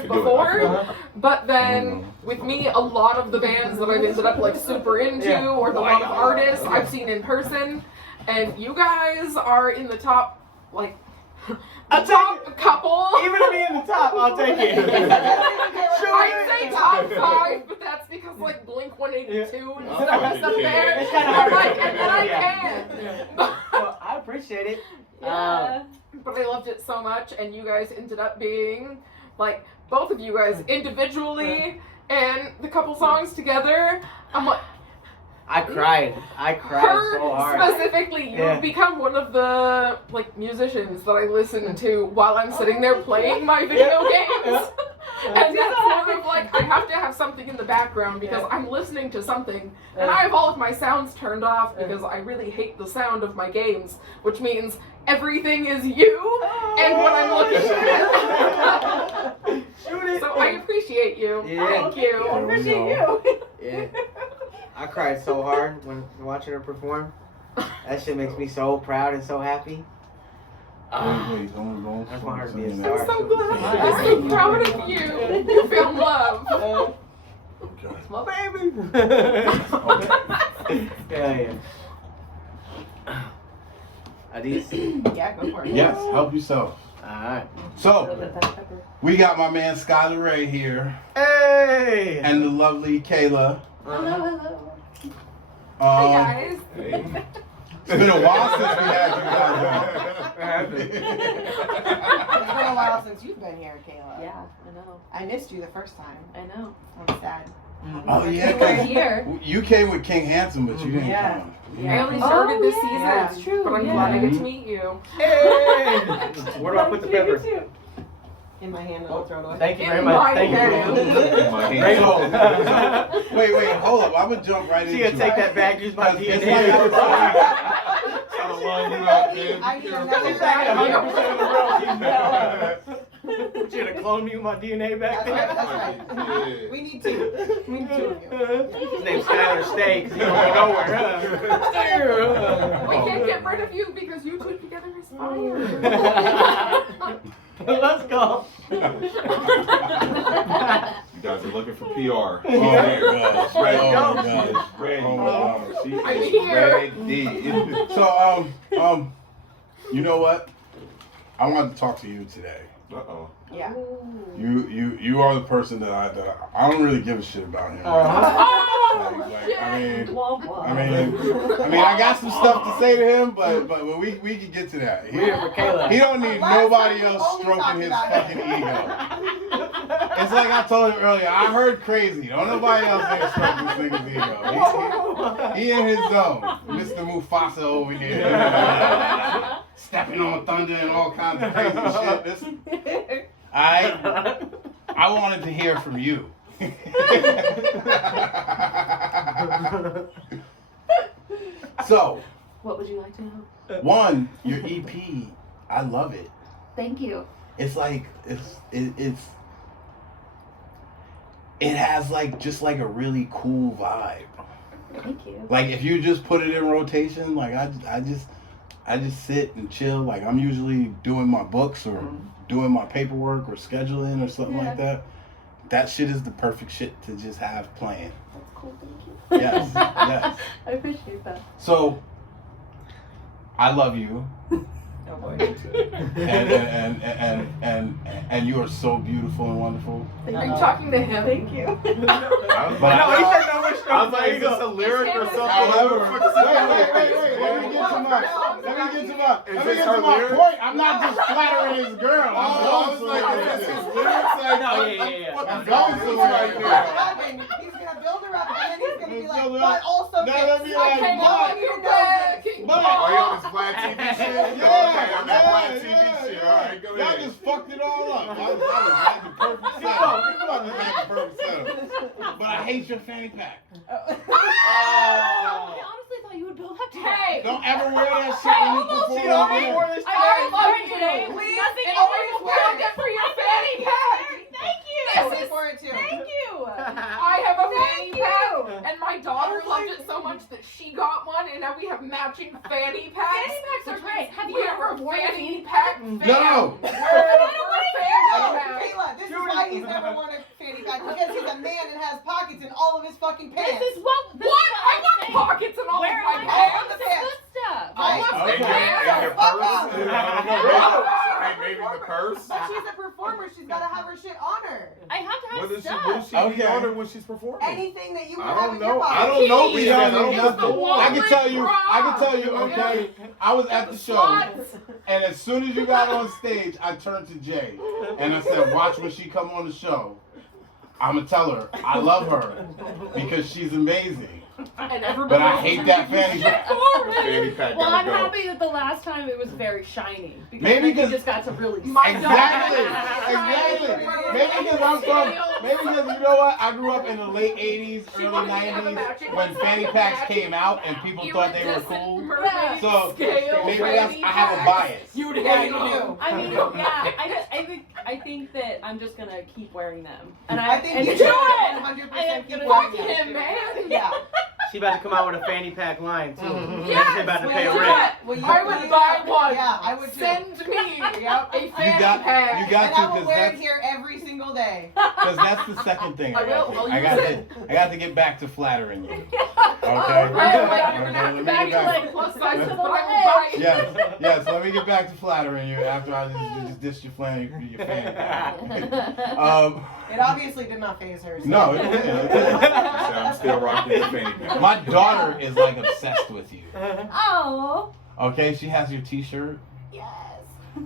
guys before, but then with me, a lot of the bands that I've ended up like super into, or the lot of artists I've seen in person, and you guys are in the top, like, top couple. Even to be in the top, I'll take it. I'd say top 5, but that's because like Blink 182 and stuff is up there. It's kind of hard. Like, and then I can. Well, I appreciate it. Yeah. But I loved it so much, and you guys ended up being, like, both of you guys individually and the couple songs together. I'm like, I cried so hard. Specifically, you've become one of the, like, musicians that I listen to while I'm sitting there playing my video games. And that's sort of like, I have to have something in the background because I'm listening to something, and I have all of my sounds turned off because I really hate the sound of my games, which means everything is you and what I'm looking at. Shoot it. So I appreciate you. Yeah. Thank you. I appreciate you. Yeah. I cried so hard when watching her perform. That shit makes me so proud and so happy. Wait, don't That's my heart to be a I'm star. so glad. I'm so proud of you. You feel love. Okay. My baby. Yeah. Adis? Yeah, go for it. Yes, help yourself. Alright. So, we got my man Skyler Ray here, Hey! and the lovely Kayla. Hello. Hi guys. It's been a while since we had you guys It's been a while since you've been here, Kayla. Yeah, I know. I missed you the first time. I know. I'm sad. on. Oh yeah, You were 'cause here. you came with King Handsome, but you didn't Yeah. come. I only started this season, That's true, but I'm yeah. glad I get to meet you. Hey! Where do I put the pepper? In my hand, and I'll throw it away. Thank you very In much. my Thank you. hand. Great hole. Wait, hold up. I'm gonna jump right She into gonna take it. that back, use my It's DNA. like- I need another She's bag. like 100% of the world. She's gonna clone me with my DNA back That's there. right. We need two. We need two of you. His name's Skyler Stay, because he don't go nowhere. We can't get rid of you because you two together is fire. Let's go. You guys are looking for PR. Oh my gosh. Ready. Oh my gosh. Ready. Oh my gosh. She I'm is here. ready. So, you know what? I wanted to talk to you today. Uh-oh. Yeah. You are the person that I don't really give a shit about him. Oh, Like, I shit. mean, I got some stuff to say to him, but we can get to that. We're here for Kayla. He don't need nobody else stroking his fucking ego. It's like I told him earlier. I heard crazy. Don't nobody else there stroking this nigga's ego. He in his zone. Mr. Mufasa over here. Stepping on thunder and all kinds of crazy shit. Listen, I wanted to hear from you. So, What would you like to know? one, your EP, I love it. Thank you. It's like it has like just like a really cool vibe. Thank you. Like if you just put it in rotation, like I just sit and chill. Like I'm usually doing my books or doing my paperwork or scheduling or something like that. That shit is the perfect shit to just have playing. That's cool. Thank you. Yes, yes. I appreciate that. So I love you. Oh boy. And you are so beautiful and wonderful. Are you talking to him? Thank you. I was But like, No, he said no more I was like, is this a lyric or something? However, wait, let me get to my point. I'm not just flattering his girl. I was like, is this his lyrics? Like, No, what yeah. the fuck I'm is going going to on right right now. now? He's gonna build her up, and then he's gonna be like, Build her but up. also Now let me I like, can't but, go on your back. but, Are you on this Vlad TV shit? Okay, on that Vlad TV shit. All right, go Y'all ahead. just fucked it all up. I had the perfect setup. I had the perfect setup. But I hate your fanny pack. I honestly thought you would build up to Hey! Don't ever wear that shit when you perform She over already there. wore this I time. love you. Please, Nothing always wear it for your fanny pack. Thank you. This Wait is for it too. Thank you. I have a fanny Thank pack, you. and my daughter loved it so much that she got one, and now we have matching fanny packs. Fanny packs are great. Have you We are ever worn a fanny fanny pack? No. I don't want a Kayla, this is why he's never worn a fanny pack, because he's a man and has pockets in all of his fucking pants. This is what. What? I want pockets in all Where of my am pants. the pants. Good stuff. I love Okay. the And pants. your Fuck purse. off. Hey, maybe the purse. But she's a performer. She's got to have her shit on her. I have to have What does she? stuff. What does she Okay. need on her when she's performing? Anything that you I can don't have in your know. pocket. I don't know. We Because I don't don't know know. nothing. I can tell you. I can tell you. Okay, I was at the show, and as soon as you got on stage, I turned to Jay, and I said, "Watch when she come on the show. I'ma tell her I love her because she's amazing." And everybody But I else hate is that giving fanny shit pack. for it. Fanny pack Well, I'm gotta go. happy that the last time it was very shiny. Because Maybe then you because- just got to really My Exactly. God. Exactly. Maybe because I'm from. Maybe because you know what? I grew up in the late '80s, She early wanted to have a '90s matching when fanny packs came out and people thought they were Iridescent cool. mermaid So scale maybe that's fanny I have a packs. bias. You'd Yeah, hate you them. do. I mean, yeah, I think that I'm just gonna keep wearing them, and I think and you do should it. 100% keep Fuck wearing Fuck them. him, man. Yeah. She about to come out with a fanny pack line too. Yes, She's about to Will pay you a do rent. it? Will you- I would buy one. Yeah, I would too. Send me Yep. a fanny You got pack. to And I will because wear it that's here every single day. because that's the second thing I will. I I'll got use to I got to get back to flattering you. Okay. Oh, like, you're Okay, gonna have to let me back get to back. like plus sizes, but I will buy it. Yes. Let me get back to flattering you after I just dish your fanny pack. It obviously did not phase her. So. No, it didn't. I'm still rocking the fanny pack. My daughter is like obsessed with you. Oh. Okay, she has your T-shirt, Yes.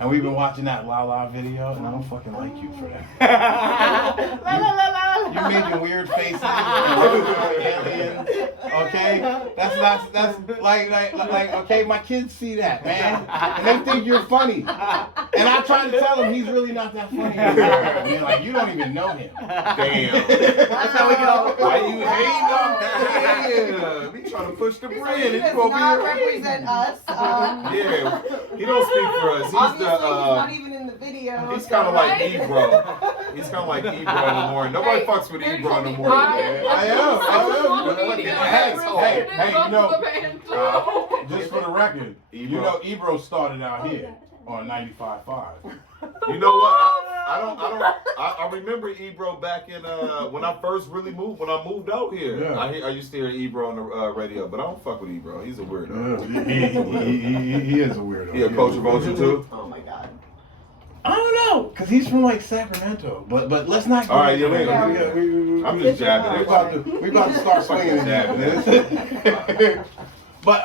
and we've been watching that La La video, and I don't fucking like you for that. La la la la. You making weird faces and aliens. Okay, that's like okay. My kids see that, man, and they think you're funny. And I try to tell them he's really not that funny. Man, like you don't even know him. Damn. That's how we go. Why you hating on that? We trying to push the So brand. he He does gonna not be represent us. Yeah, he don't speak for us. He's Obviously, the. he's not even in the video. He's kind of like Right? Ebro. He's kind of like Ebro in the morning. Nobody Hey, fucks with they Ebro in the told me morning, I- man. I am. Social media, Hey, everyone hey, is hey, up you know, to the band. Just for the record, you Ebro. know Ebro started out here on 95.5. You know what? I remember Ebro back in when I first really moved. When I moved out here, Yeah. I used to hear Ebro on the radio, but I don't fuck with Ebro. He's a weirdo. He is a weirdo. He a culture vulture too. Oh my god. I don't know, cause he's from like Sacramento. But let's not. All right, yeah, we I'm just jabbing we at about you. to we about to start swinging Jabbing it. But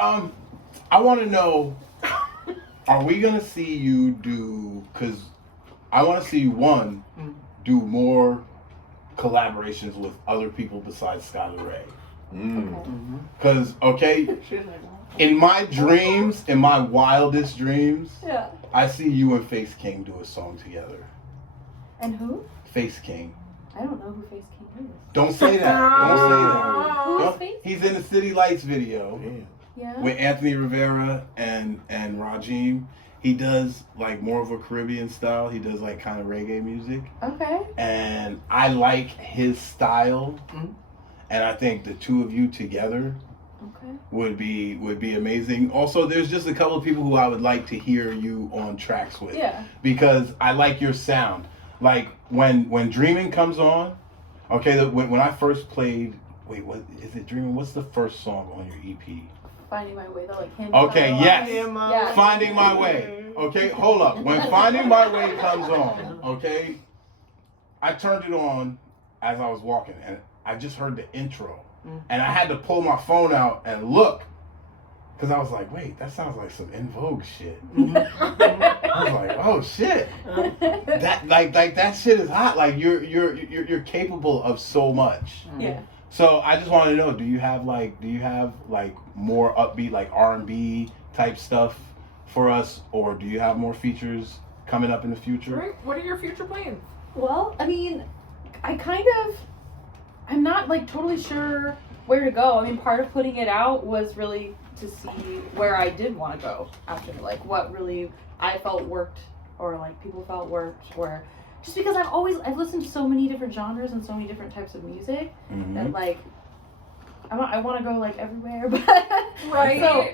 I want to know, are we gonna see you do? Cause I want to see you do more collaborations with other people besides Skyler Ray. Mm. Cause okay, in my dreams, in my wildest dreams, Yeah. I see you and Face King do a song together. And who? Face King. I don't know who Face King is. Don't say that. Don't say that. Who is Don't- Face? He's in the City Lights video Yeah. with Anthony Rivera and Rajim. He does like more of a Caribbean style. He does like kind of reggae music. Okay. And I like his style. And I think the two of you together Okay. would be amazing. Also, there's just a couple of people who I would like to hear you on tracks with. Yeah. Because I like your sound. Like when Dreaming comes on, okay, when I first played, wait, what is it? Dreaming? What's the first song on your EP? Finding My Way, though, like him. Okay, yes. Yeah. Finding My Way. Okay, hold up. When Finding My Way comes on, okay, I turned it on as I was walking, and I just heard the intro, and I had to pull my phone out and look. Cause I was like, wait, that sounds like some In Vogue shit. I was like, oh shit, that like that shit is hot. Like you're capable of so much. Yeah. So I just want to know, do you have like more upbeat like R&B type stuff for us, or do you have more features coming up in the future? Right? What are your future plans? Well, I mean, I'm not like totally sure where to go. I mean, part of putting it out was really to see where I did want to go after, like what really I felt worked, or like people felt worked, or just because I've listened to so many different genres and so many different types of music that like I want to go like everywhere, but Right. So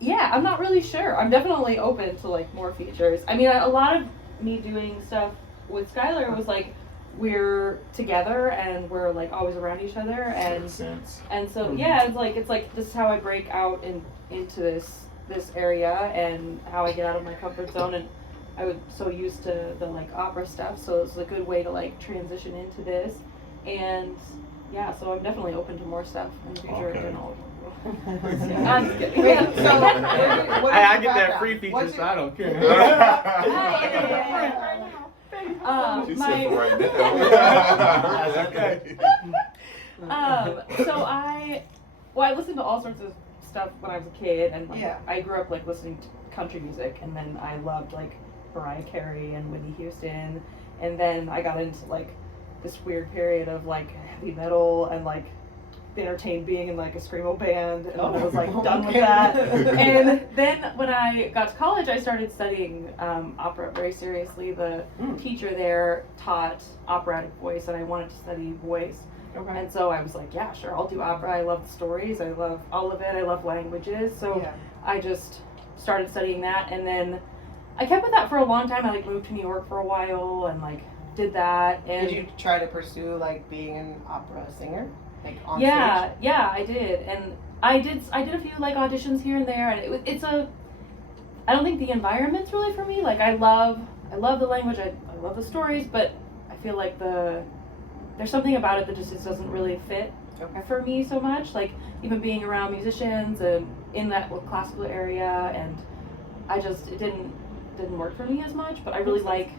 yeah, I'm not really sure. I'm definitely open to like more features. I mean, a lot of me doing stuff with Skyler, it was like we're together and we're like always around each other, and so yeah, it's like this is how I break out into this area and how I get out of my comfort zone. And I was so used to the like opera stuff, so it's a good way to like transition into this. And yeah, so I'm definitely open to more stuff in the future. Okay. I'm just kidding. Wait, so I get that free feature, so I don't care. She My- said for right now. That's okay. So I listened to all sorts of stuff when I was a kid, and like, Yeah. I grew up like listening to country music, and then I loved like Mariah Carey and Whitney Houston, and then I got into like this weird period of like heavy metal and like entertained being in like a screamo band, and I was like done with that. And then when I got to college, I started studying opera very seriously. The teacher there taught operatic voice, and I wanted to study voice. Okay. And so I was like, yeah, sure, I'll do opera. I love the stories. I love all of it. I love languages. So Yeah. I just started studying that, and then I kept with that for a long time. I like moved to New York for a while and like did that. And Did you try to pursue like being an opera singer? Like on yeah, stage? yeah, I did, and I did a few like auditions here and there, and it's I don't think the environment's really for me. Like I love the language, I love the stories, but I feel like there's something about it that just doesn't really fit Okay. for me so much. Like even being around musicians and in that classical area, and it didn't work for me as much. But I really like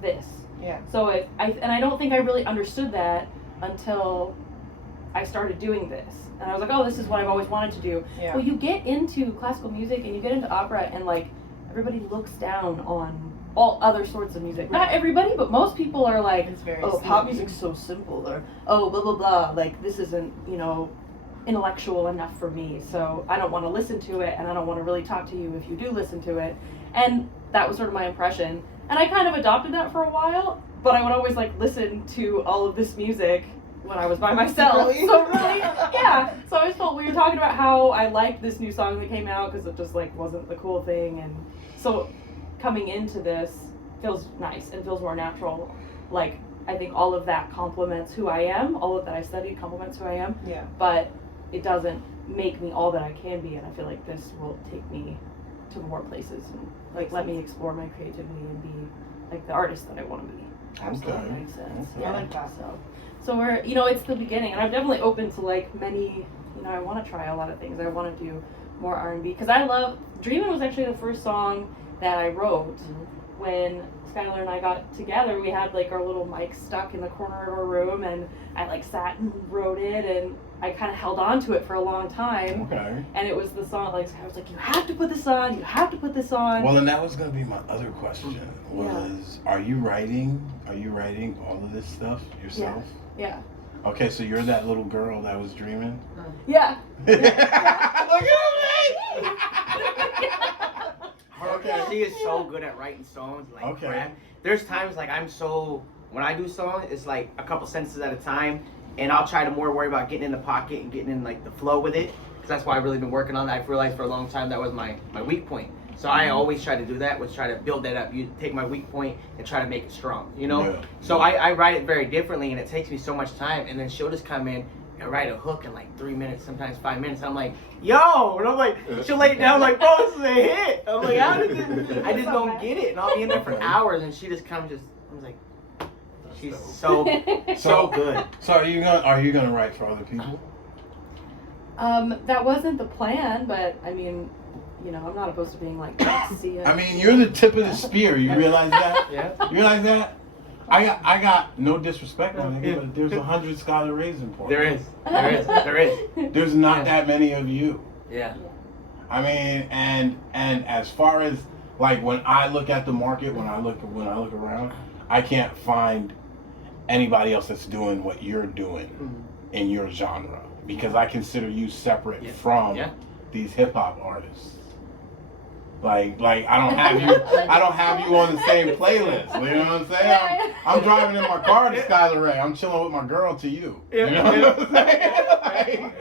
this. Yeah. So I don't think I really understood that until I started doing this, and I was like, oh, this is what I've always wanted to do. Yeah. Well, you get into classical music and you get into opera, and like everybody looks down on all other sorts of music. Not everybody, but most people are like, It's very oh, pop simple. music's so simple, or oh, blah blah blah. Like this isn't, intellectual enough for me, so I don't want to listen to it, and I don't want to really talk to you if you do listen to it. And that was sort of my impression, and I kind of adopted that for a while. But I would always like listen to all of this music when I was by myself. Really? So really, yeah. So I always felt weird talking about how I liked this new song that came out because it just like wasn't the cool thing, and so coming into this feels nice and feels more natural. Like I think all of that complements who I am. All of that I studied complements who I am. Yeah. But it doesn't make me all that I can be, and I feel like this will take me to more places and like let me explore my creativity and be like the artist that I want to be. Absolutely. That makes sense. I Yeah. like that. So we're, it's the beginning, and I'm definitely open to like many, I want to try a lot of things. I want to do more R&B because I love, Dreamin' was actually the first song that I wrote. When Skyler and I got together, we had like our little mic stuck in the corner of our room, and I like sat and wrote it, and I kind of held on to it for a long time. Okay. And it was the song, like I was like, you have to put this on, you have to put this on. Well, and that was gonna be my other question. Was Are you writing all of this stuff yourself? Yeah. Okay, so you're that little girl that was dreaming. Yeah. Look at me. Okay. She is so good at writing songs. Like, Okay. crap. There's times like when I do songs, it's like a couple sentences at a time, and I'll try to more worry about getting in the pocket and getting in like the flow with it. Because that's why I've really been working on that. I've realized for a long time that was my weak point. So I always try to do that, was try to build that up. You take my weak point and try to make it strong, Yeah. So I write it very differently, and it takes me so much time. And then she'll just come in and write a hook in like 3 minutes, sometimes 5 minutes. I'm like, yo, and I'm like, she'll lay it down like, bro, this is a hit. I'm like, how did this? I just don't get it, and I'll be in there for hours, and she just comes, I'm like, she's so good. So are you gonna write for other people? That wasn't the plan, but I mean, I'm not opposed to being like, see ya. I mean, you're the tip of the spear. You realize that? Yeah. You realize that? I got no disrespect on it, but there's 100 Skyler Rays in Portland. There is. There's not that many of you. Yeah. I mean, and as far as like when I look at the market, when I look around, I can't find anybody else that's doing what you're doing in your genre, because I consider you separate from these hip hop artists. Like I don't have you on the same playlist. You know what I'm saying? I'm driving in my car to Skyler Ray. I'm chilling with my girl to you. You know what I'm saying?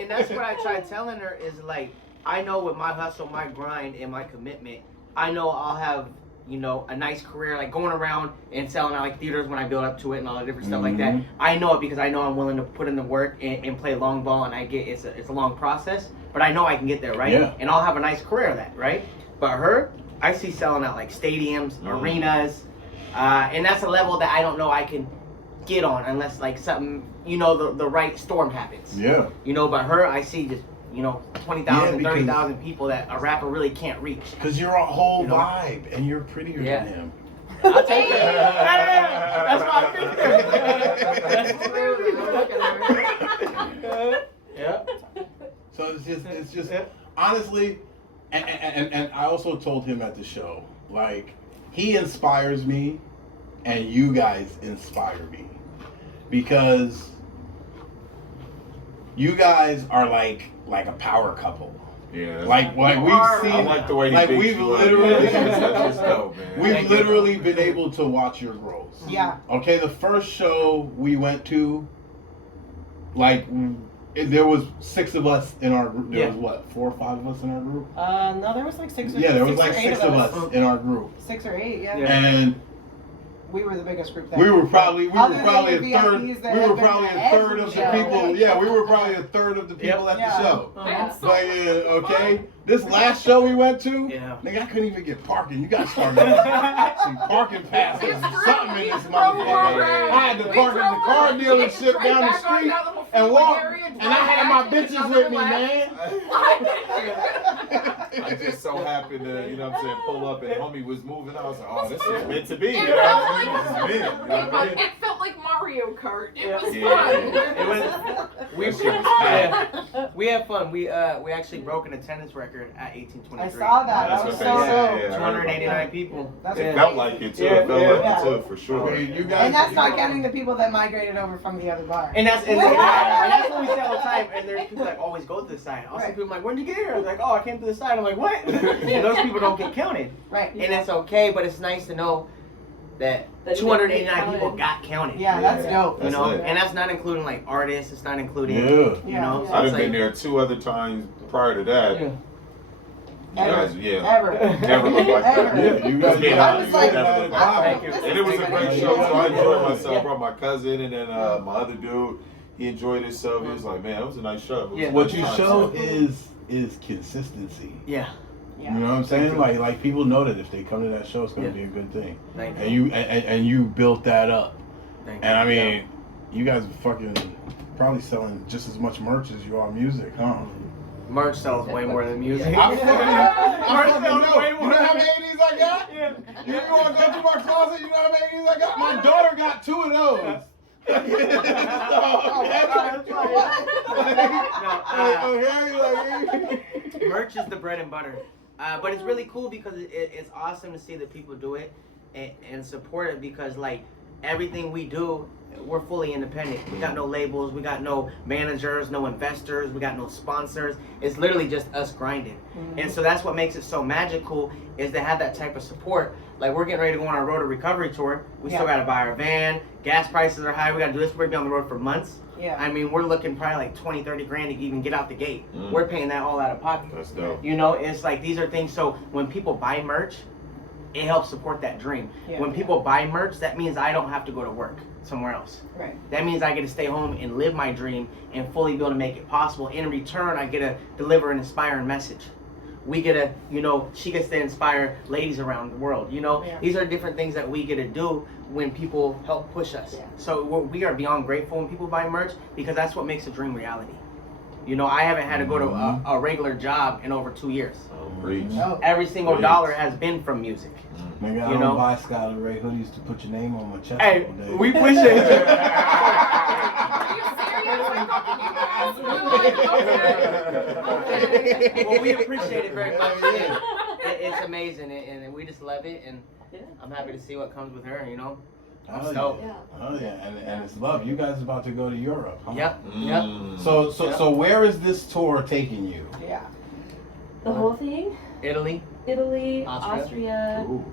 And that's what I try telling her is like, I know with my hustle, my grind, and my commitment, I know I'll have you know, a nice career, like going around and selling out like theaters when I build up to it and all the different stuff like that. I know it because I know I'm willing to put in the work and play long ball, and I get it's a long process, but I know I can get there, right? Yeah. And I'll have a nice career of that, right? But her, I see selling out like stadiums, arenas, and that's a level that I don't know I can get on unless like something, you know, the right storm happens. Yeah. You know, but her, I see just, you know, 20,000, Yeah, 30,000 people that a rapper really can't reach. Because you're a whole You know? vibe, and you're prettier Yeah. than him. I'll take it. That's why I Yeah. So it's just honestly, and I also told him at the show, like, he inspires me, and you guys inspire me, because you guys are like a power couple. Yeah. Like we've I seen, like the way he like picks we've you up. literally, That's just dope, man. we've literally been able to watch your growth. Yeah. Okay, the first show we went to, like, there was 6 of us in our group. There was what, 4 or 5 of us in our group? No, there was like 6 or Yeah, there was 6 or like 8 6 of us in our group, 6 or 8, yeah. and We were the biggest group there. we were probably a Other than third. the We VIPs that were had been probably to a third every of the show. people. Yeah, we were probably a third of the people at Yeah. the show. Yeah. But okay, this last show we went to, Yeah. nigga, I couldn't even get parking. You gotta start getting some parking passes or something in this motherfucker. I had to park at the car dealership down the street and walk, and I had my bitches with me, man. I just so happened to, you know what I'm saying, pull up and homie was moving. I was like, oh, this is meant to be. It You know felt what I'm saying? This is meant, you know what I mean? It felt like Mario Kart. It was Yeah. fun. It was, we, That shit was bad. we had fun. We actually broke an attendance record at 1823. I saw that. That's That was what so they dope. said. 289 people. That's It crazy. felt like it too. Yeah, It felt yeah. like it too, for sure. Okay, you guys. And that's not counting the people that migrated over from the other bar. And that's what we say all the time. And there's people that always go to the side. Also, Right. people are like, when'd you get here? I'm like, oh, I came to the side. I'm like, what? And those people don't get counted. Right. And it's okay, but it's nice to know that That 289 people counted. got counted. Yeah, that's dope. You That's know, lit. and that's not including like artists. It's not including, Yeah. you know. Yeah. So I'd it's have been like, there 2 other times prior to that. Yeah. You guys, yeah. Ever. Never looked like that. Ever. Yeah, you guys. being I honest, was like, never looked like that. Thank you. And it was a great show, so I enjoyed myself. Yeah. I brought my cousin and then my other dude. He enjoyed himself. He was like, man, it was a nice show. It was Yeah. a What nice you time, show so. is consistency. Yeah. Yeah. You know what I'm saying? Like people know that if they come to that show, it's gonna Yeah. be a good thing. Thank And you. you built that up. Thank And I you. mean, you guys are fucking probably selling just as much merch as you are music, huh? Merch sells way more than music. I fucking know. way You know how many of these I got? Yeah. You want to go to my closet? You know how many of these I got? My daughter got 2 of those. Merch is the bread and butter. But it's really cool because it's awesome to see that people do it and support it, because like everything we do, we're fully independent. We got no labels, we got no managers, no investors, we got no sponsors. It's literally just us grinding. And so that's what makes it so magical, is to have that type of support. Like, we're getting ready to go on our road to recovery tour. We still gotta buy our van, gas prices are high, we gotta do this, we're gonna be on the road for months. Yeah. I mean, we're looking probably like 20, 30 grand to even get out the gate. We're paying that all out of pocket. That's dope. You know, it's like, these are things, so when people buy merch, it helps support that dream. Yeah. When people buy merch, that means I don't have to go to work somewhere else. Right. That means I get to stay home and live my dream and fully be able to make it possible. In return, I get to deliver an inspiring message. We get to, you know, she gets to inspire ladies around the world. You know, Yeah. these are different things that we get to do when people help push us. Yeah. So we are beyond grateful when people buy merch, because that's what makes a dream reality. You know, I haven't had to go to a regular job in over 2 years. Preach. Oh. Every single Preach. dollar has been from music. Nigga, I You don't know? buy Skyler Ray hoodies to put your name on my chest Hey, all day. we appreciate you. Are you serious? I thought that you guys were like, okay. Well, we appreciate it very much. It's amazing, and we just love it, and Yeah. I'm happy to see what comes with her, you know? Oh So- yeah, oh yeah, and it's love. You guys about to go to Europe, huh? Yep, yep. So where is this tour taking you? Yeah. The whole thing? Italy. Italy, Austria. Austria, Ooh.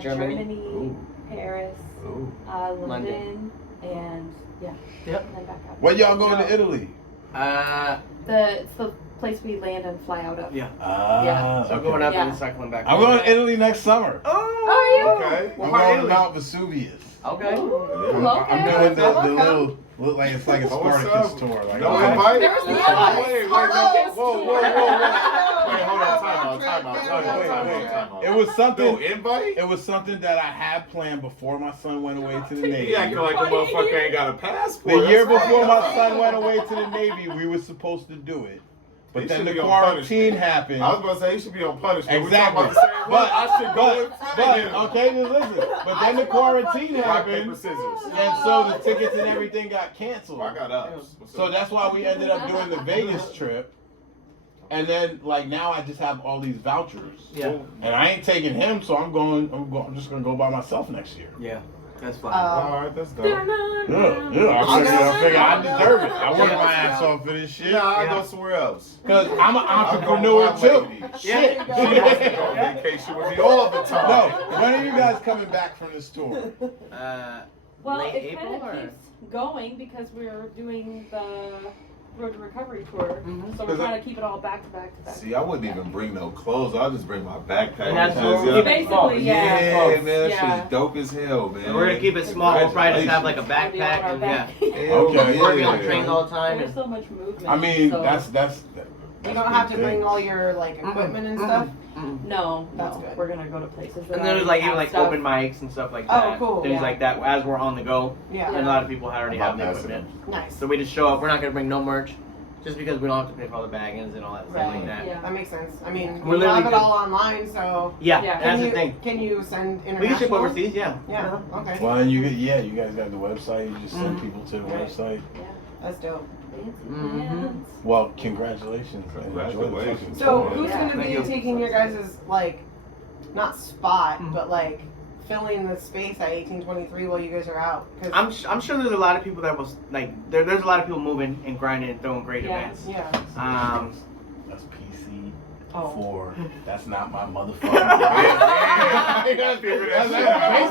Germany. Germany, Ooh. Paris, Ooh. London, London. and yeah. Yep. And then back up. When y'all going to Italy? It's the place we land and fly out of. Yeah. Ah, So okay. going up Yeah. and then cycling back. I'm going to Italy next summer. Oh, Okay. I'm What part of going to Italy? Mount Vesuvius. Okay. I'm doing the little, look like it's like a Oh, what's Spartacus up? tour. Like, No okay. invite? There's the Wait, invite. wait, Spartacus whoa, tour. whoa, wait, hold on, time out. It was No something. invite? It was something that I had planned before my son went away to the Navy. He acting like a motherfucker ain't got a passport. The year That's before right. my son went away to the Navy, we were supposed to do it. But He then should the be on quarantine punishment. happened. I was about to say he should be on punishment. Exactly. We're talking about the same one. I should go in front of him. okay, just listen. But then the quarantine Rock, paper, happened, scissors. and so the tickets and everything got canceled. I got ups. What's So up? that's why we ended up doing the Vegas trip. And then like now I just have all these vouchers. Yeah. And I ain't taking him, so I'm just gonna go by myself next year. Yeah. That's fine. All right, that's dope. Yeah, I figure I deserve it. I work my ass off for this shit. Nah, I'll go somewhere else. Cause I'm an I'll go entrepreneur with my too. lady. Shit. She wants to go on vacation with me all the time. No, when are you guys coming back from this tour? Well, Late it kind April, of or? keeps going because we're doing the Road to Recovery tour. Mhm. So we're trying to keep it all back to back to back. See, I wouldn't even bring no clothes. I'll just bring my backpack. And that's because, what yeah. Basically, yeah. Yeah, man, that Yeah. shit's dope as hell, man. We're gonna keep it small. We'll probably just have like a backpack and yeah. Hell Okay. We're gonna yeah. train all the time. There's And, so much movement. I mean, so that's You don't have to bring all your like equipment and stuff. No, That's no. good. We're gonna go to places. That and then there's like even like stuff. open mics and stuff like Oh, that. cool. Things Yeah. like that as we're on the go. Yeah. And a lot of people already have the equipment. Nice. So we just show up. We're not gonna bring no merch, just because we don't have to pay for all the baggings and all that stuff Right. like that. Yeah. That makes sense. I mean, We're we literally have it good. all online, so Yeah, Yeah. that's can the you thing. can you send We international? can ship overseas, yeah. Yeah. Okay. well, and you guys got the website. You just send people to the Right. website. Yeah. That's dope. Fancy Mhm. pants. Well, congratulations. and enjoy the Congratulations. fucking So tour. who's Yeah. gonna Thank be you. taking your guys' like, not spot, Mm. but like filling the space at 1823 while you guys are out? 'Cause- I'm sure there's a lot of people that was like there's a lot of people moving and grinding and throwing great Yeah. events. Yeah. That's PC. Oh. 4. That's not my motherfucker. That's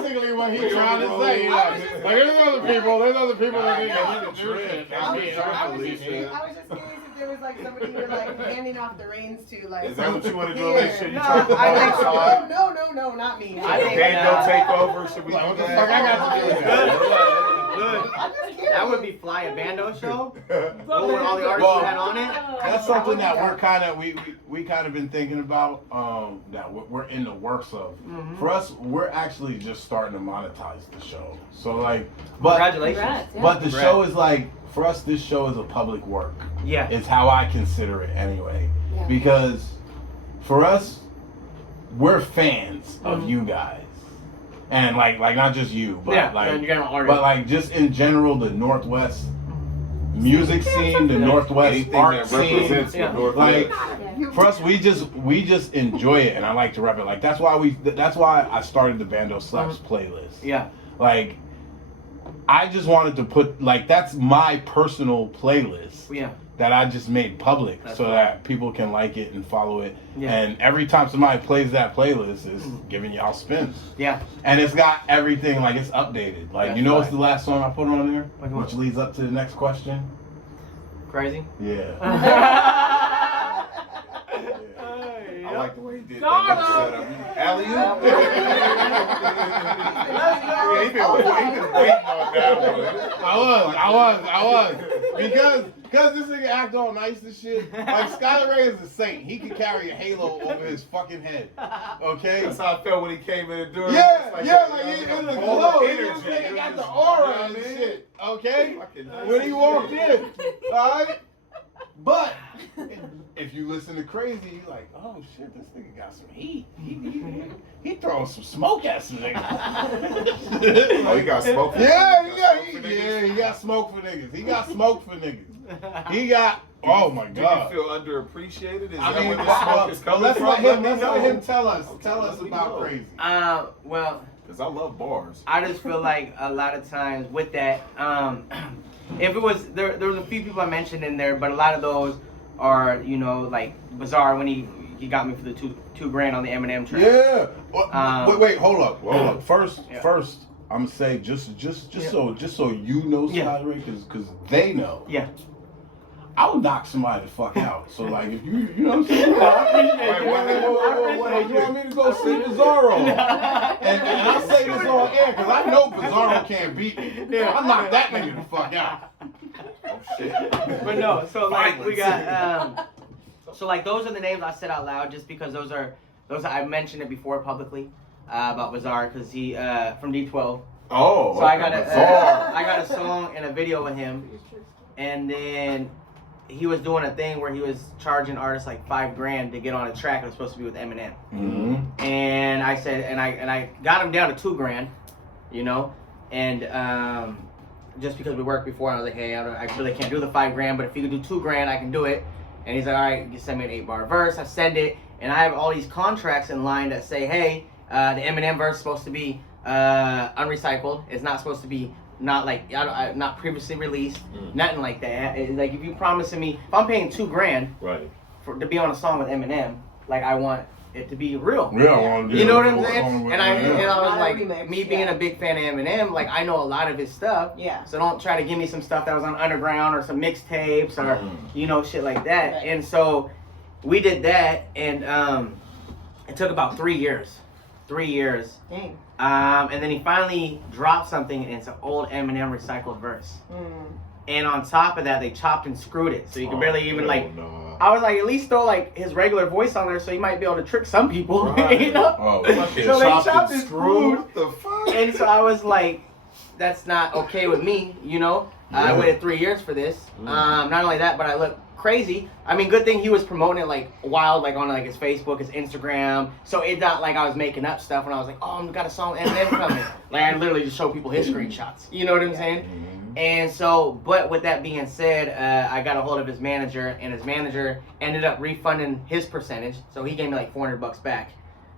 basically what he's trying to say. Like, there's other people that need to do shit. I was That's just me. curious if there was like somebody you were like handing off the reins to, like. Is that what you want to do? Here. Make sure you No, talk to I the side. no, not me. I think- Daniel take over. Should we Like, do what the that? fuck I got to do with Good. that? Good. I'm just curious. That would be fly a bando show. Good. Oh, with all the artists Well, we had on it. That's something that we're kind of we kind of been thinking about. That we're in the works of. Mhm. For us, we're actually just starting to monetize the show. So like, but Congratulations. Congrats, yeah. but the Congrats. show is like for us. This show is a public work. Yeah. It's how I consider it anyway. Yeah. Because for us, we're fans of Mhm. you guys, and like not just you, but Yeah. like. and you're gonna artist. But like just in general, the Northwest music scene, the Northwest Anything art that scene, represents Yeah. the Northwest. like Yeah. for us, we just enjoy it, and I like to rep it. Like that's why I started the Bando Slaps playlist. yeah. Like I just wanted to put like that's my personal playlist Yeah. that I just made public That's so right. that people can like it and follow it. Yeah. And every time somebody plays that playlist, it's giving y'all spins. Yeah. And it's got everything, like it's updated. Like, That's you know what's right. the last song I put on there? Like what? Which leads up to the next question? Crazy. Yeah. I like the way he did Got that. him. Setup. Alley-oop. Yeah, he been waiting on that one. I was. Because this nigga act all nice and shit. Like, Skyler Ray is a saint. He can carry a halo over his fucking head. Okay? That's how I felt when he came in the door. Yeah, It's like you it know, was a ball glow. of He was energy. got It the was aura just, and you know what I mean? shit. Okay? Fucking nice When he as walked shit. in. Alright? But if you listen to Crazy, you're like, oh shit, this nigga got some heat. He throwing some smoke at some niggas. Oh, he got smoke for Yeah, niggas? he got smoke for niggas. He got smoke for niggas. He got, oh my Do god. you feel underappreciated? Is I that mean, where this smoke is well, coming let's from? let him know. tell us Let me about know. Crazy. Well, Because I love bars. I just feel like a lot of times with that, if it was there was a few people I mentioned in there, but a lot of those are like Bizarre when he got me for the two grand on the Eminem track. Yeah. Well, wait, hold up. First, Yeah. I'm gonna say just so you know, Yeah. Skyler Ray, because they know. Yeah. I'll knock somebody the fuck out. So like, if you know what I'm saying? I appreciate you. Hey, you want me to go see Bizarro? And I say this on air because I know Bizarro can't beat me. Yeah, I'll knock that nigga the fuck out. Oh shit. But no, so like we got so like those are the names I said out loud just because those are I mentioned it before publicly about Bizarre because he from D12. Oh. So I got a song and a video with him, and then he was doing a thing where he was charging artists like $5,000 to get on a track that was supposed to be with Eminem. Mm-hmm. And I said, and I got him down to $2,000, you know, and just because we worked before, I was like, hey, I really can't do the $5,000, but if you could do $2,000, I can do it. And he's like, all right, you send me an 8-bar verse. I send it, and I have all these contracts in line that say, hey, the Eminem verse is supposed to be unrecycled. It's not supposed to be not previously released, nothing like that. Like if you promising me, if I'm paying $2,000 Right. to be on a song with Eminem, like I want it to be real. Yeah, You know what I'm saying? And I was Not a like, remix, me being a big fan of Eminem, like I know a lot of his stuff. Yeah. So don't try to give me some stuff that was on Underground or some mixtapes or you know shit like that. Right. And so we did that, and it took about 3 years. 3 years. Dang. And then he finally dropped something, and it's an old Eminem recycled verse. And on top of that, they chopped and screwed it, so you can barely even like. No. I was like, at least throw like his regular voice on there, so he might be able to trick some people, Right. you know. Oh, So they chopped and screwed. What the fuck? And so I was like, that's not okay with me, you know. I waited 3 years for this. Not only that, but I look crazy. I mean, good thing he was promoting it like wild, like on like his Facebook, his Instagram. So it's not like I was making up stuff when I was like, oh, I've got a song with Eminem coming. Like I literally just show people his screenshots. You know what I'm saying? And so, but with that being said, I got a hold of his manager, and his manager ended up refunding his percentage. So he gave me like $400 back,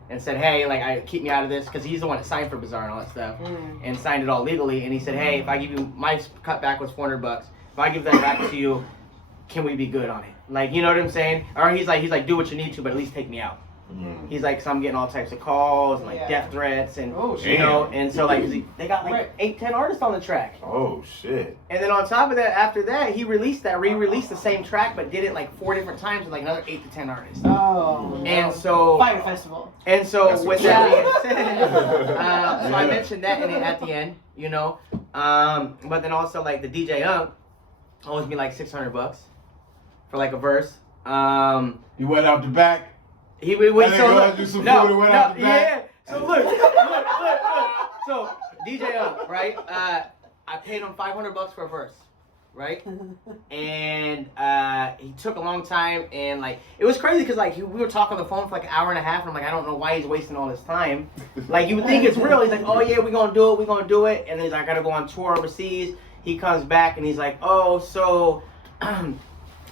and said, hey, like keep me out of this, because he's the one that signed for Bizarre and all that stuff, and signed it all legally. And he said, hey, if I give you, my cutback was $400. If I give that back to you, can we be good on it? Like, you know what I'm saying? Or he's like, do what you need to, but at least take me out. He's like, so I'm getting all types of calls and like death threats and you know, and so like they got like 8-10 artists on the track. Oh shit. And then on top of that, after that, he re-released the same track, but did it like 4 different times with like another 8 to 10 artists. Oh. And so Fire Festival. And so That's with what that being said, so I mentioned that at the end, you know, but then also like the DJ owes me like $600 for like a verse. You went out the back. He went That nigga had you some food and went out the back. Yeah. So look. So DJ right? I paid him $500 for a verse, right? And he took a long time, and like it was crazy because like we were talking on the phone for like an hour and a half, and I'm like, I don't know why he's wasting all this time. Like you would think it's real. He's like, oh yeah, we're gonna do it, and then he's like, I gotta go on tour overseas. He comes back and he's like, oh, so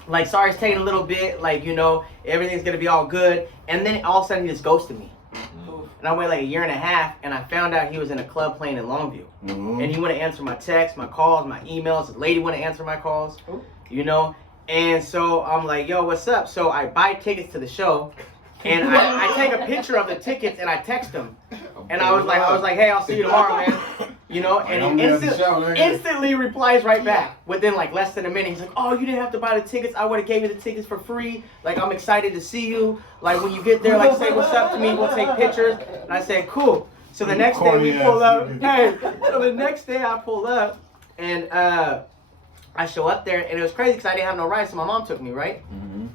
like sorry it's taking a little bit, like, you know, everything's gonna be all good. And then all of a sudden he just ghosted me. And I waited like a year and a half, and I found out he was in a club playing in Longview. And he wouldn't answer my texts, my calls, my emails. The lady wouldn't answer my calls, you know. And so I'm like, yo, what's up? So I buy tickets to the show, and I take a picture of the tickets and I text him. And I was like, hey, I'll see you tomorrow, man. You know, and he instantly replies right back within like less than a minute. He's like, oh, you didn't have to buy the tickets. I would have gave you the tickets for free. Like, I'm excited to see you. Like, when you get there, like, say what's up to me. We'll take pictures. And I said, cool. So the next day we pull up. Hey, so the next day I pull up, and I show up there, and it was crazy because I didn't have no ride, so my mom took me, right?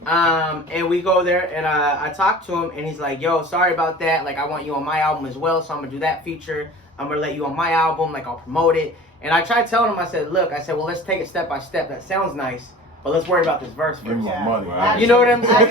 And we go there, and I talk to him, and he's like, yo, sorry about that. Like, I want you on my album as well, so I'm going to do that feature. I'm going to let you on my album. Like, I'll promote it. And I tried telling him, I said, look, well, let's take it step by step. That sounds nice, but let's worry about this verse Give me first. my money. Right. You know what I'm saying?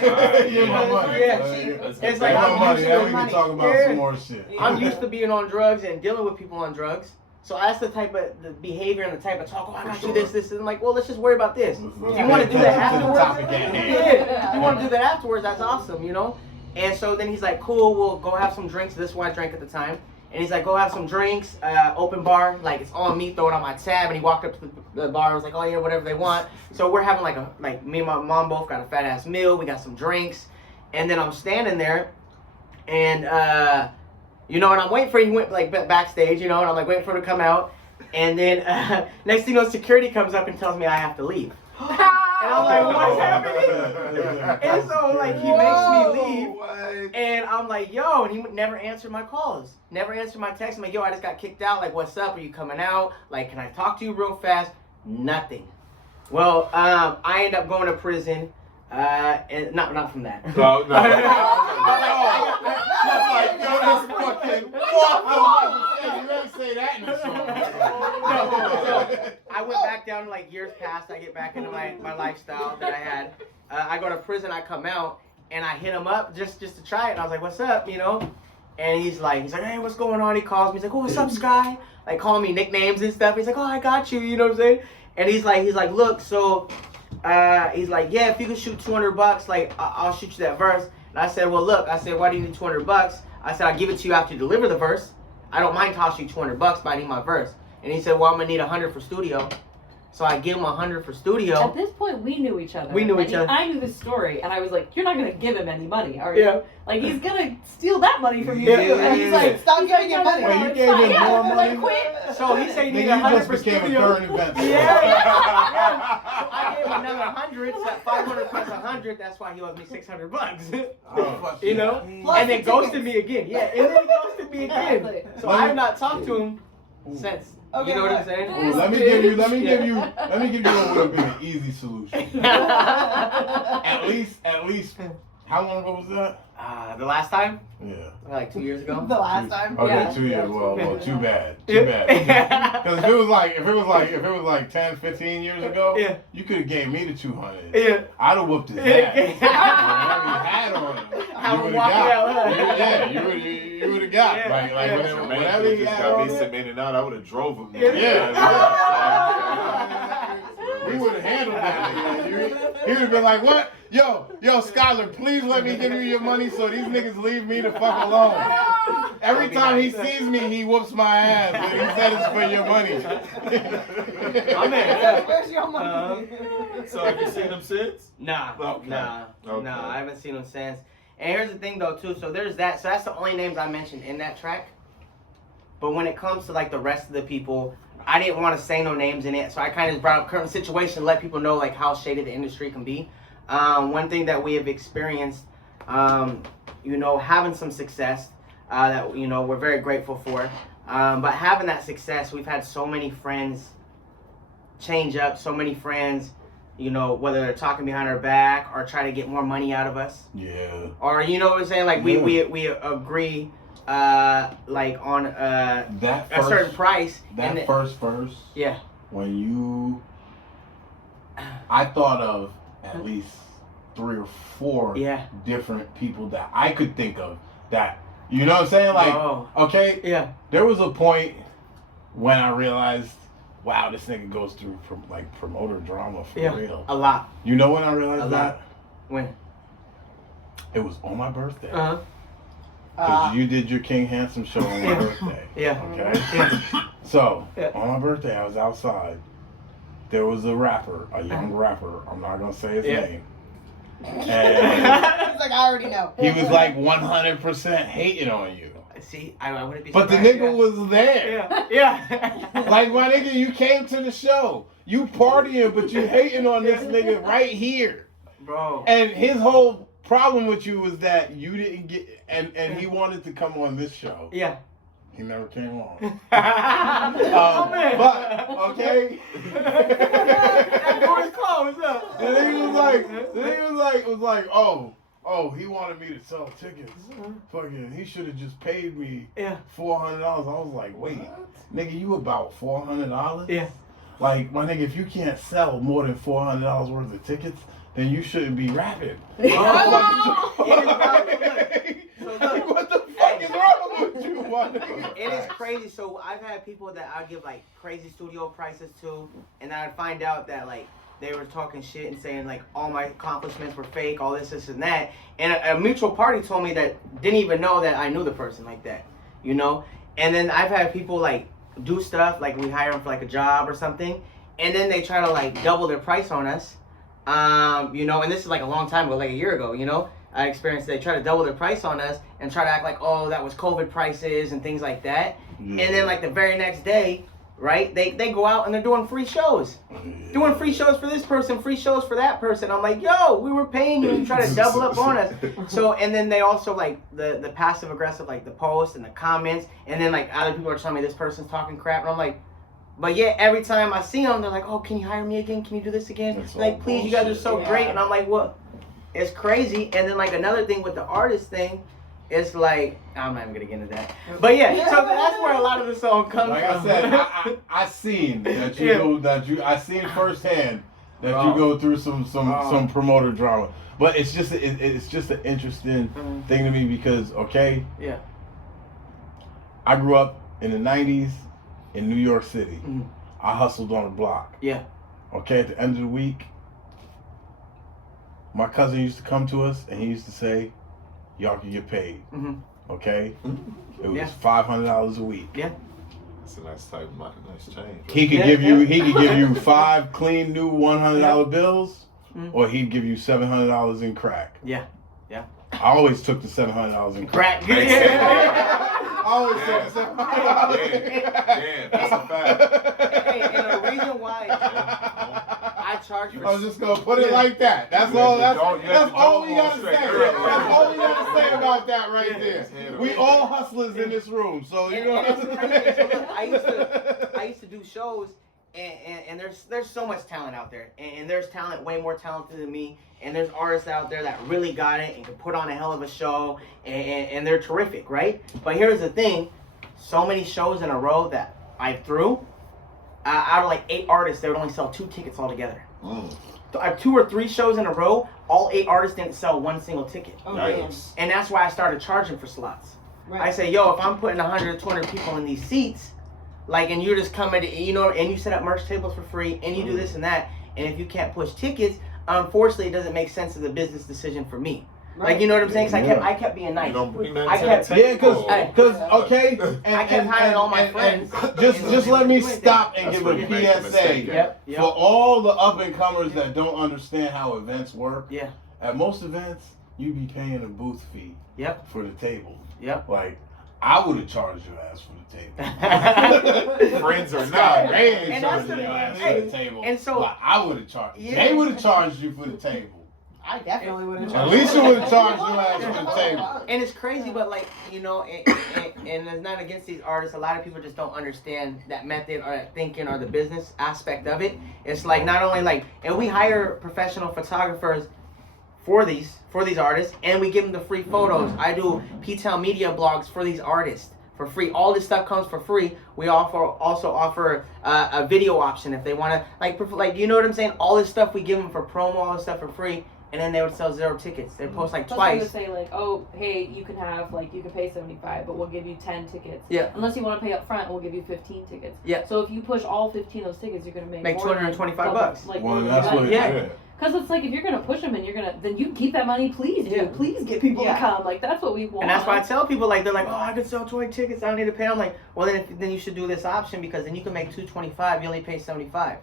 Give me my money. It's like, my money. Now we money. can talk about some more shit. I'm used to being on drugs and dealing with people on drugs. So that's the type of the behavior and the type of talk. Oh, I got you this. And I'm like, well, let's just worry about this. If you want to do that afterwards, if you want to do that afterwards, that's awesome, you know. And so then he's like, cool, we'll go have some drinks. This is what I drank at the time. And he's like, go have some drinks, open bar, like it's on me, throw it on my tab. And he walked up to the bar and was like, oh yeah, whatever they want. So we're having like me and my mom both got a fat ass meal. We got some drinks, and then I'm standing there, and you know, and I'm waiting for him, went like backstage, you know, and I'm like waiting for him to come out, and then next thing you know, security comes up and tells me I have to leave. And I'm like, what's happening? And so like he makes me leave. What? And I'm like, yo, and he would never answer my calls, never answer my texts. I'm like, yo, I just got kicked out. Like, what's up? Are you coming out? Like, can I talk to you real fast? Nothing. Well, I end up going to prison. And not from that. No. That's like, yo, that's fucking you never say that in a song. So I went back down like years past. I get back into my lifestyle that I had. I go to prison. I come out and I hit him up just to try it. And I was like, "What's up?" You know. And he's like, "Hey, what's going on?" He calls me. He's like, "Oh, what's up, Sky?" Like calling me nicknames and stuff. He's like, "Oh, I got you." You know what I'm saying? And he's like, "Look, so." He's like, yeah, if you could shoot $200, like I'll shoot you that verse. And I said, well, look, I said, why do you need $200? I said, I'll give it to you after you deliver the verse. I don't mind tossing you $200, but I need my verse. And he said, well, I'm gonna need 100 for studio. So I give him 100 for studio. At this point, we knew each other. We knew each other. I knew the story, and I was like, you're not gonna give him any money, are you? Yeah. Like he's gonna steal that money from you. Yeah. Too. And he's like, Stop giving him money. Well, you gave him yeah, more like, money. quit. So he said he needed Nigga, you 100 just for became a studio. current event. Yeah. So I gave him another 100, so that 500 plus 100, that's why he owes me $600. Oh, You know? Plus And the then ghosted tickets. me again. Yeah, and then he ghosted me again. Exactly. So I have not talked to him since. Okay, You know what I'm but- saying? Well, let me give you what would have been an easy solution. At least, how long ago was that? The last time? Yeah. Like 2 years ago? The last time. Okay, Yeah. 2 years. Yeah. Well, too bad. Yeah. Because if it was like 10, 15 years ago, Yeah. you could have gave me the 200. Yeah. I'd have whooped his ass. Whatever he had on him, I you would would walk have out, huh? got. Yeah, you would have got. Yeah. Like Yeah. whatever, Man, whatever he just had got on me him. some in and out. I would have drove him Yeah. there. We would have handled that. He would have been like, what? Yo, Skyler, please let me give you your money so these niggas leave me the fuck alone. Every time he sees me, he whoops my ass. And he said it's for your money. I'm in. Where's your money? So have you seen him since? Nah. Okay. Nah. Okay. Nah, I haven't seen him since. And here's the thing though too, so there's that. So that's the only names I mentioned in that track. But when it comes to like the rest of the people, I didn't want to say no names in it, so I kind of brought up current situation to let people know like how shaded the industry can be. One thing that we have experienced, having some success that we're very grateful for. But having that success, we've had so many friends change up, so many friends, whether they're talking behind our back or try to get more money out of us, Yeah. or you know what I'm saying, like we agree like on That a certain first, price. that first verse, Yeah. when I thought of at least 3 or 4 Yeah. different people that I could think of that, you know what I'm saying? Like, Oh. okay, Yeah. there was a point when I realized, wow, this nigga goes through promoter drama for Yeah. real. A lot. You know when I realized A that? lot. When? It was on my birthday. Uh-huh. Because you did your King Handsome show on my birthday. Yeah. Okay? Yeah. So, Yeah. on my birthday, I was outside. There was a rapper, a young rapper. I'm not going to say his Yeah. name. And He's like, I already know. he was like 100% hating on you. See, I wouldn't be But the surprised. nigga was there. Yeah. Yeah. Like, my nigga, you came to the show. You partying, but you hating on this nigga right here. Bro. And his whole problem with you was that you didn't get, and he wanted to come on this show. Yeah. He never came on. Oh, man. But, okay. That door is closed. The nigga was like, oh, he wanted me to sell tickets. Fucking, he should have just paid me Yeah. $400. I was like, wait, nigga, you about $400? Yeah. Like, my nigga, if you can't sell more than $400 worth of tickets, then you shouldn't be rapping. Like, what the fuck is wrong with you, my nigga? It is crazy. So I've had people that I give like crazy studio prices to, and I'd find out that like they were talking shit and saying like all my accomplishments were fake, all this, and that. And a mutual party told me that didn't even know that I knew the person like that, And then I've had people like do stuff like we hire them for like a job or something, and then they try to like double their price on us, And this is like a long time ago, like a year ago, I experienced they try to double their price on us and try to act like, oh, that was COVID prices and things like that. Yeah. And then like the very next day, right? They go out and they're doing free shows. Doing free shows for this person, free shows for that person. I'm like, yo, we were paying you and you try to double up on us. So, and then they also like the passive aggressive, like the posts and the comments. And then like other people are telling me this person's talking crap. And I'm like, but yeah, every time I see them, they're like, oh, can you hire me again? Can you do this again? That's Like, all please, you guys are bullshit. so great. And I'm like, what? It's crazy. And then like another thing with the artist thing, it's like, I'm not even gonna get into that. But yeah, so that's where a lot of the song comes Like I from. said, I seen that you go, I seen firsthand that you go through some promoter drama. But it's just an interesting thing to me because Yeah. I grew up in the 90s in New York City. Mhm. I hustled on the block. Yeah. Okay, at the end of the week, my cousin used to come to us and he used to say, y'all can get paid. Mhm. Okay? It was Yeah. $500 a week. Yeah. It's a nice change. He could give you 5 clean new $100 bills, Mhm. or he'd give you $700 in crack. Yeah. Yeah. I always took the $700 in crack. Crack. Yeah. I always took the $700. Yeah, that's a fact. Hey, and the reason why I charge for I was just gonna put it like that. That's You all. had That's the all dog we gotta on straight say. earlier. That's all we gotta say about that right Yeah. there. We all hustlers in this room, so you know. And that's crazy. So look, I used to do shows, and there's so much talent out there, and there's talent way more talented than me, and there's artists out there that really got it and can put on a hell of a show, and they're terrific, right? But here's the thing: so many shows in a row that I threw, out of like 8 artists, they would only sell 2 tickets altogether. I have 2 or 3 shows in a row, all 8 artists didn't sell 1 single ticket. Oh, man. Nice. And that's why I started charging for slots. Right. I say, yo, if I'm putting 100 or 200 people in these seats, like, and you're just coming to, you know, and you set up merch tables for free, and you do this and that, and if you can't push tickets, unfortunately, it doesn't make sense as a business decision for me. Right. Like, you know what I'm saying? 'Cause Yeah. I kept being nice. You don't bring that I to kept- the Yeah, table. because okay, I kept hiring all my friends. Just let me stop and That's give where a you make the mistake PSA at. Yep. for all the up and comers that don't understand how events work. Yeah. At most events, you be paying a booth fee. Yep. For the table. Yep. Like, I would have charged your ass for the table. Friends or not. Skyler Ray ain't And that's charging the- your ass hey, for the table. and so- but I would have charged. Yeah. They would have charged you for the table. I definitely would have. Alicia would have charged your ass for the table. And it's crazy, but like, you know, and it's not against these artists. A lot of people just don't understand that method or that thinking or the business aspect of it. It's like not only like, and we hire professional photographers for these artists, and we give them the free photos. I do P-Town media blogs for these artists for free. All this stuff comes for free. We also offer a video option if they want to, like, you know what I'm saying? All this stuff we give them for promo, all this stuff for free. And then they would sell 0 tickets. They post like Plus they would twice. say like, oh, hey, you can have like you can pay $75, but we'll give you 10 tickets. Yeah. Unless you want to pay up front, we'll give you 15 tickets. Yeah. So if you push all 15 of those tickets, you're gonna make Make more than $225 double, bucks. Like, Well, more that's than what. that. Yeah. Because it's like if you're gonna push them and then you keep that money, please do. Yeah. Please get people Yeah. to come. Like that's what we want. And that's why I tell people, like, they're like, oh, I could sell 20 tickets, I don't need to pay. I'm like, well, then you should do this option because then you can make $225, you only pay $75.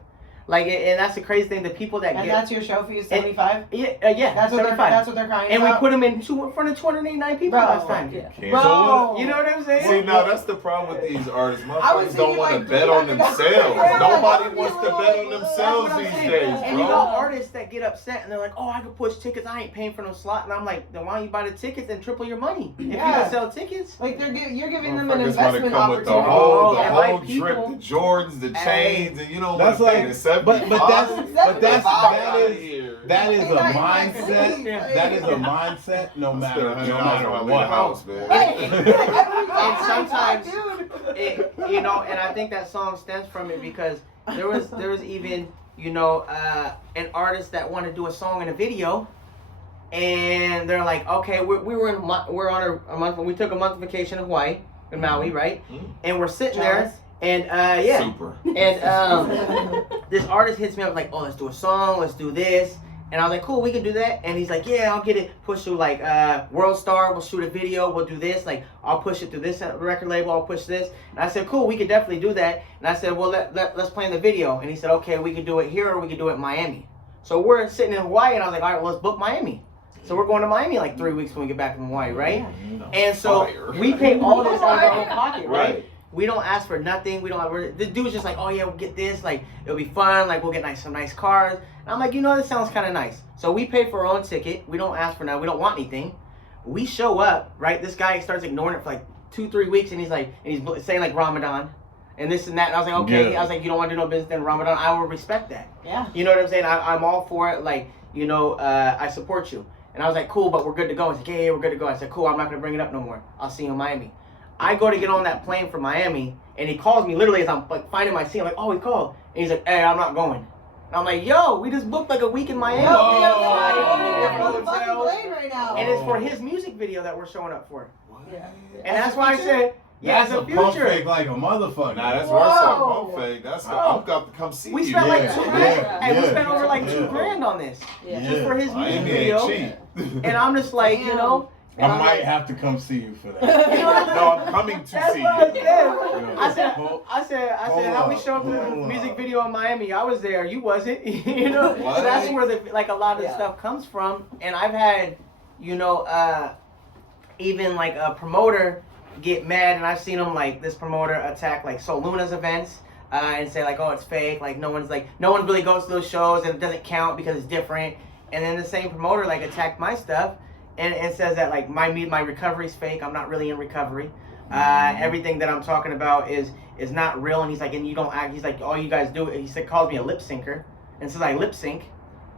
Like, and that's the crazy thing. The people that And get that's your show fee is 75. yeah, That's what they're. 75. That's what they're crying And we about. put them in front of 289 people Bro. last time. Yeah. Can't- Bro. You know what I'm saying? See, now that's the problem with these artists. I would Motherfuckers see don't you want to like bet on $300. themselves. Yeah, Nobody like, wants to that's bet on what themselves I'm these saying. days, And you bro. got artists that get upset and they're like, oh, I could push tickets, I ain't paying for no slot. And I'm like, then why don't you buy the tickets and triple your money? If you Yeah. can sell tickets. Like you're giving them an Motherfuckers wanna investment come with the opportunity. whole, and like drip, people- the Jordans, the Hey. chains, and you don't That's want to pay like- the 75. that is a They got mindset. you back. That is a mindset. No matter $100 what. house, man. And sometimes you know, and I think that song stems from it because there was even, you know, an artist that wanted to do a song and a video, and they're like, okay, we're on a month, we took a month vacation in Hawaii, in Maui, right? And we're sitting there, and yeah, Super. and this artist hits me up like, oh, let's do a song, let's do this. And I was like, cool, we can do that. And he's like, yeah, I'll get it pushed through like World Star. We'll shoot a video. We'll do this. Like, I'll push it through this record label. I'll push this. And I said, cool, we could definitely do that. And I said, well, let's play in the video. And he said, okay, we can do it here or we can do it in Miami. So we're sitting in Hawaii, and I was like, all right, well, let's book Miami. So we're going to Miami like 3 weeks when we get back from Hawaii, right? And so Fire. we pay all this out of our own pocket, right? Right. We don't ask for nothing. This dude's just like, oh yeah, we'll get this. Like, it'll be fun. Like, we'll get some nice cars. And I'm like, this sounds kind of nice. So we pay for our own ticket. We don't ask for nothing. We don't want anything. We show up, right? This guy starts ignoring it for like 2-3 weeks, and he's saying like Ramadan and this and that. And I was like, okay. Yeah. I was like, you don't want to do no business in Ramadan. I will respect that. Yeah. You know what I'm saying? I'm all for it. Like, I support you. And I was like, cool, but we're good to go. He's like, yeah, we're good to go. I said, cool, I'm not going to bring it up no more. I'll see you in Miami. I go to get on that plane for Miami, and he calls me literally as I'm like finding my seat. I'm like, oh, he called. And he's like, hey, I'm not going. And I'm like, yo, we just booked like a week in Miami. Right now. And it's for his music video that we're showing up for. Yeah. And that's why I said, yeah, That's it's a a pump future. fake like a motherfucker. Nah, that's Whoa. worse than pump fake. That's Bro. I'm got to come see We you. spent like Yeah, 2 yeah, grand. And we yeah. spent over like Yeah. $2,000 on this. Yeah. Just for his music Miami video. ain't cheap. And I'm just like, I and I'm might like, have to come see you for that. No, I'm coming to that's see what I you. said. I said, Hold- how we showed up to the hold music up. video in Miami. I was there. You wasn't. What? So that's where a lot of the Yeah. stuff comes from. And I've had, even like a promoter get mad, and I've seen them like this promoter attack like So Luna's events. And say like, oh, it's fake. Like no one really goes to those shows, and it doesn't count because it's different. And then the same promoter like attacked my stuff, and says that like my recovery's fake. I'm not really in recovery. Everything that I'm talking about is not real. And he's like, and you don't act. He's like, all you guys do. He said calls me a lip syncer, and says I lip sync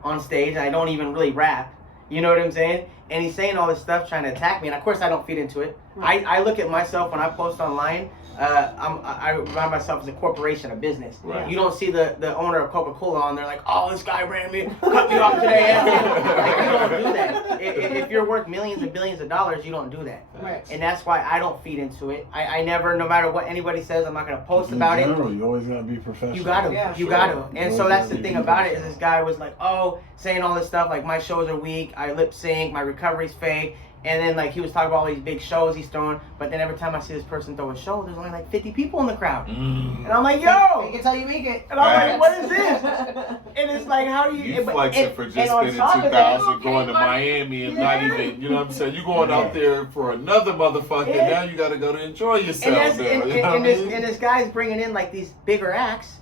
on stage, and I don't even really rap. You know what I'm saying? And he's saying all this stuff trying to attack me, and of course I don't feed into it. I look at myself when I post online. I remind myself as a corporation, a business. Right. You don't see the owner of Coca-Cola on there like, oh, this guy ran me, cut me off today. Like, you don't do that. If you're worth millions and billions of dollars, you don't do that. Right. And that's why I don't feed into it. I never, no matter what anybody says, I'm not gonna post In about general, you always gotta be professional. you gotta, Yeah, you sure. gotta. And You so always that's gotta the be thing about it is professional. this guy was like, oh, saying all this stuff like my shows are weak, I lip sync, my recovery's fake. And then like he was talking about all these big shows he's throwing, but then every time I see this person throw a show, there's only like 50 people in the crowd. And I'm like, yo! Make it till you make it. And I'm like, what is this? And it's like, how do you... You flexing for just and on spending top of that- 2,000 going to Miami and not even, you know what I'm saying? You going out there for another motherfucker. Yeah. Now you got to go to enjoy yourself. And, there, and, you know what I mean? and this guy's bringing in like these bigger acts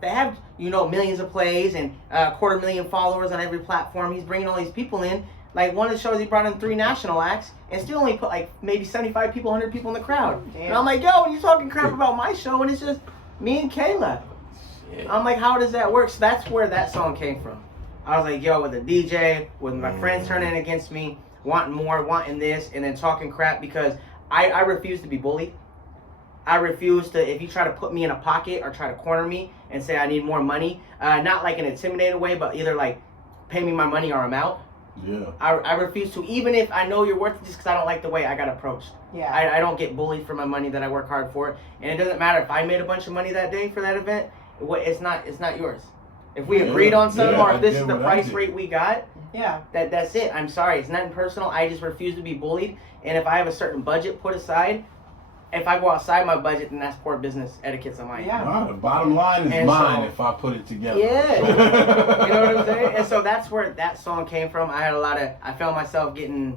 that have, millions of plays and 250,000 followers on every platform. He's bringing all these people in. Like one of the shows, he brought in 3 national acts and still only put like maybe 75 people, 100 people in the crowd. Damn. And I'm like, yo, you're talking crap about my show and it's just me and Kayla. I'm like, how does that work? So that's where that song came from. I was like, yo, with a DJ, with my friends turning against me, wanting more, wanting this, and then talking crap because I refuse to be bullied. I refuse to, if you try to put me in a pocket or try to corner me and say I need more money, not like an intimidated way, but either like pay me my money or I'm out. Yeah. I refuse to, even if I know you're worth it, just because I don't like the way I got approached. Yeah. I don't get bullied for my money that I work hard for, and it doesn't matter if I made a bunch of money that day for that event. It's not yours. If we agreed on something, or if this is the price rate we got, Yeah. that's it. I'm sorry, it's nothing personal. I just refuse to be bullied, and if I have a certain budget put aside, if I go outside my budget, then that's poor business etiquette on my end. Yeah. Wow, the bottom line is And mine so- if I put it together. Yeah. You know what I'm saying? And so that's where that song came from. I found myself getting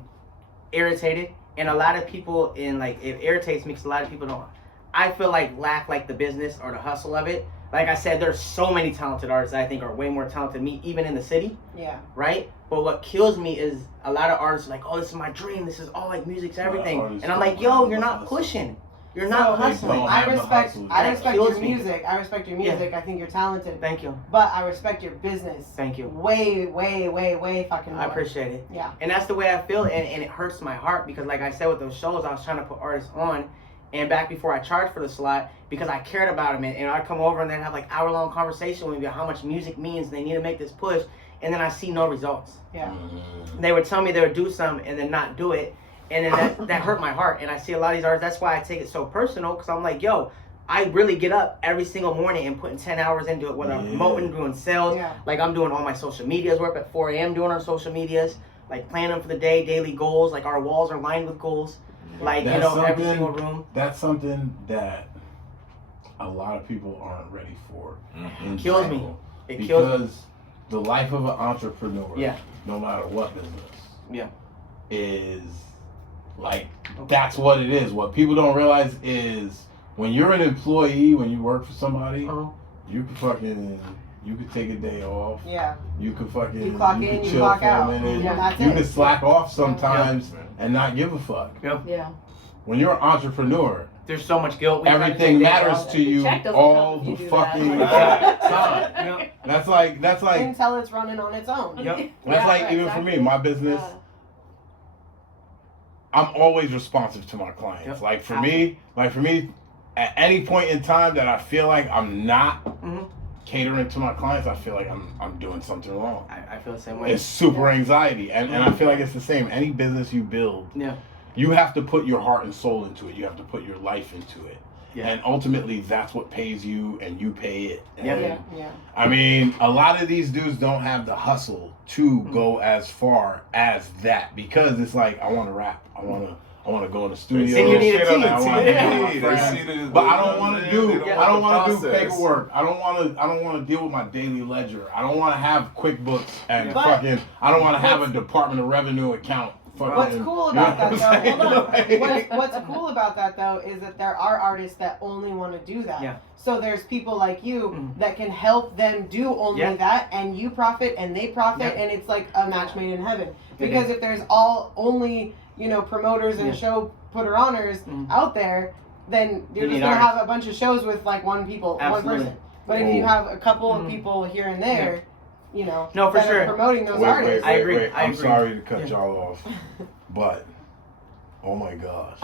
irritated, and a lot of people it irritates me because a lot of people don't, I feel like lack like the business or the hustle of it. Like I said, there's so many talented artists that I think are way more talented than me, even in the city, Yeah. right? But what kills me is a lot of artists are like, oh, this is my dream. This is all like music's everything. artists And I'm don't like, yo, have you're the not hustle. pushing. You're not So, hustling. don't I have the respect hustle. I That respect kills your me. music. I respect your music. I think you're talented. Thank you. But I respect your business. Thank you. Way, way, way, way fucking more. I appreciate it. Yeah. And that's the way I feel, and it hurts my heart because, like I said, with those shows, I was trying to put artists on, and back before I charged for the slot, because I cared about them, and I'd come over and then have like hour-long conversation with me about how much music means, and they need to make this push, and then I see no results. Yeah. They would tell me they would do something and then not do it, and then that hurt my heart. And I see a lot of these artists, that's why I take it so personal, because I'm like, yo, I really get up every single morning and putting 10 hours into it, whether I'm promoting, doing sales, Yeah. like I'm doing all my social medias, we're up at 4 a.m. doing our social medias, like planning them for the day, daily goals, like our walls are lined with goals, like, That's every something- single room. That's something that a lot of people aren't ready for. in Kills me. general. It kills me. Because the life of an entrepreneur, Yeah. no matter what business, Yeah. is like that's what it is. What people don't realize is when you're an employee, when you work for somebody, Uh-huh. you could take a day off. Yeah. You could fucking You clock in, could you chill clock for out. a minute. Yeah, that's You it. could slack off sometimes and not give a fuck. Yeah. When you're an entrepreneur, There's so much guilt. We try to everything take days matters off. to you check doesn't all come the if you do fucking that. time. Yep. That's like Until it's running on its own. Yep. That's like even for me, my business. Yeah. I'm always responsive to my clients. Yep. Like for me, at any point in time that I feel like I'm not catering to my clients, I feel like I'm doing something wrong. I feel the same way. It's super anxiety, and I feel like it's the same. Any business you build, Yeah. you have to put your heart and soul into it. You have to put your life into it. Yeah. And ultimately, that's what pays you, and you pay it. Yeah. And, Yeah. I mean, a lot of these dudes don't have the hustle to go as far as that because it's like, I want to rap. I want to go in the studio. And you need a Shit on team. the I wanna TV. hang with my They friends. see the- But I don't want to do. they don't I don't want want the to do process. paperwork. I don't want to deal with my daily ledger. I don't want to have QuickBooks and But- fucking. I don't want to have a Department of Revenue account. What's fucking- cool you know about what that I'm saying? though, hold Like- on. What's cool about that though is that there are artists that only want to do that. Yeah. So there's people like you Mhm. that can help them do only Yeah. that, and you profit and they profit, Yeah. and it's like a match made in heaven. It Because is. if there's only promoters and Yeah. show putter honors Mhm. out there, then you're You just need gonna artists. have a bunch of shows with like one Absolutely. person. But if you have a couple of Mhm. people here and there, No, for that sure. are promoting those Wait, artists. I agree. I I'm agree. sorry to cut Yeah. y'all off, but oh my gosh,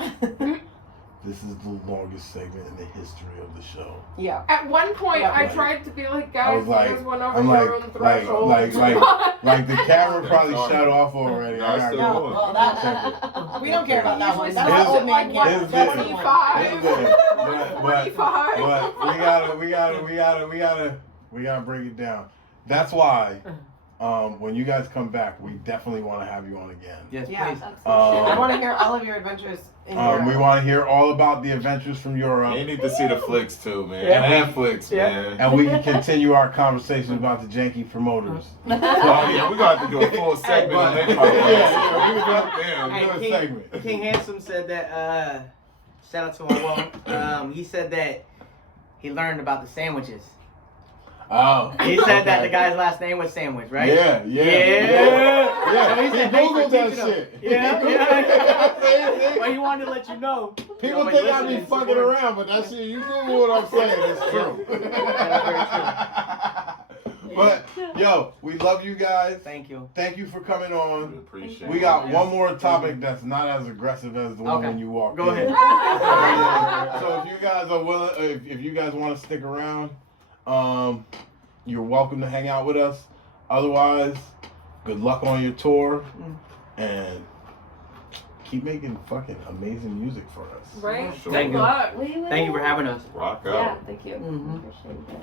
this is the longest segment in the history of the show. Yeah. At one point, Yeah. I tried to be like, I guys, was you like- guys went over I'm your like- own like- threshold. like the camera probably shut off already. No, it's I still gotta going. go. Well, that, we don't care about that one. That's Is the old it- man like camp. is That's it- the one. 25. But we gotta break it down. That's why when you guys come back, we definitely want to have you on again. Yes, Yeah. please. I want to hear all of your adventures in Europe. We want to hear all about the adventures from Europe, They need to see the flicks too, man. Yeah. Netflix, Yeah. man. and we can continue our conversation about the janky promoters. Oh yeah, we're gonna have to do a full segment on that. Damn, Hey, Good King, segment. King Handsome said that. Shout out to my well. He said that he learned about the sandwiches. Oh, He said that okay. the guy's last name was Sandwich, right? Yeah. So he He said, thanks for Googled that teaching him. shit. Yeah. Well, he wanted to let you know. People Nobody think I be listening, fucking support. around, but that shit, you Google what I'm saying, it's true. But, yo, we love you guys. Thank you. Thank you for coming We on. appreciate We it. got one more topic that's not as aggressive as the one Okay. when you walked Go in. ahead. So if you guys are willing, if you guys want to stick around, you're welcome to hang out with us. Otherwise, good luck on your tour, and keep making fucking amazing music for us. Right? Sure. Thank Good you. luck. Thank you for having us. Rock out. Yeah, thank you. Mhm. Appreciate it.